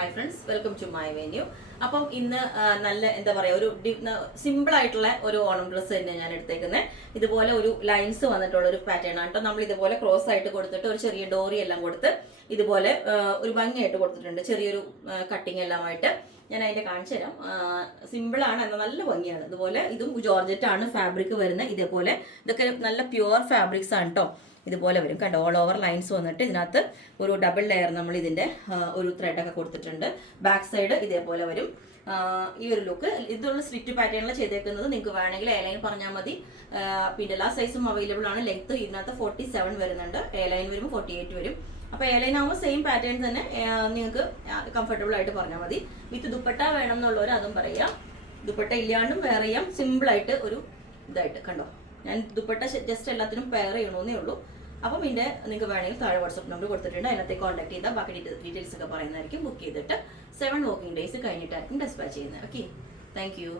Hi friends, welcome to my venue. അപ്പം ഇന്ന് നല്ല എന്താ പറയുക, ഒരു സിമ്പിൾ ആയിട്ടുള്ള ഒരു ഓണം ഡ്രസ്സ് തന്നെ ഞാൻ എടുത്തേക്കുന്നത്. ഇതുപോലെ ഒരു ലൈൻസ് വന്നിട്ടുള്ള ഒരു പാറ്റേൺ ആണ് കേട്ടോ. നമ്മൾ ഇതുപോലെ ക്രോസ് ആയിട്ട് കൊടുത്തിട്ട് ഒരു ചെറിയ ഡോറി എല്ലാം കൊടുത്ത് ഇതുപോലെ ഒരു ഭംഗിയായിട്ട് കൊടുത്തിട്ടുണ്ട്. ചെറിയൊരു കട്ടിങ് എല്ലാമായിട്ട് ഞാൻ അതിന്റെ കാണിച്ചു തരാം. സിമ്പിൾ ആണ്, എന്നാൽ നല്ല ഭംഗിയാണ്. ഇതുപോലെ ഇതും ജോർജറ്റ് ആണ് ഫാബ്രിക് വരുന്നത്. ഇതേപോലെ ഇതൊക്കെ നല്ല പ്യുവർ ഫാബ്രിക്സ് ആണ് കേട്ടോ. ഇതുപോലെ വരും കണ്ടോ, ഓൾ ഓവർ ലൈൻസ് വന്നിട്ട് ഇതിനകത്ത് ഒരു ഡബിൾ ലെയർ നമ്മൾ ഇതിന്റെ ഒരു ത്രെഡൊക്കെ കൊടുത്തിട്ടുണ്ട്. ബാക്ക് സൈഡ് ഇതേപോലെ വരും. ഈ ഒരു ലുക്ക് ഇതുള്ള സ്ലിറ്റ് പാറ്റേണിൽ ചെയ്തേക്കുന്നത്. നിങ്ങൾക്ക് വേണമെങ്കിൽ എ ലൈൻ പറഞ്ഞാൽ മതി. പിന്നെ എല്ലാ സൈസും അവൈലബിൾ ആണ്. ലെങ്ത് ഇതിനകത്ത് 47 വരുന്നുണ്ട്. എ ലൈൻ വരുമ്പോൾ 48 വരും. അപ്പോൾ എ ലൈൻ ആകുമ്പോൾ സെയിം പാറ്റേൺ തന്നെ നിങ്ങൾക്ക് കംഫർട്ടബിൾ ആയിട്ട് പറഞ്ഞാൽ മതി. വിത്ത് ദുപ്പട്ട വേണം എന്നുള്ളവർ അതും പറയാം. ദുപ്പട്ട ഇല്ലാണ്ടും വേറെ ചെയ്യാം. സിമ്പിളായിട്ട് ഒരു ഇതായിട്ട് കണ്ടോ. ഞാൻ ദുപ്പട്ട ജസ്റ്റ് എല്ലാത്തിനും പെയർ ചെയ്യണമെന്നേ ഉള്ളൂ. അപ്പം ഇതിൻ്റെ നിങ്ങൾക്ക് വേണമെങ്കിൽ താഴെ വാട്സ്ആപ്പ് നമ്പർ കൊടുത്തിട്ടുണ്ട്. അതിനകത്ത് കോൺടാക്ട് ചെയ്താൽ ബാക്കി ഡീറ്റെയിൽസ് ഒക്കെ പറയുന്നതായിരിക്കും. ബുക്ക് ചെയ്തിട്ട് 7 വർക്കിംഗ് ഡേയ്സ് കഴിഞ്ഞിട്ടായിരിക്കും ഡെസ്പാച്ച് ചെയ്യുന്നത്. Okay, thank you.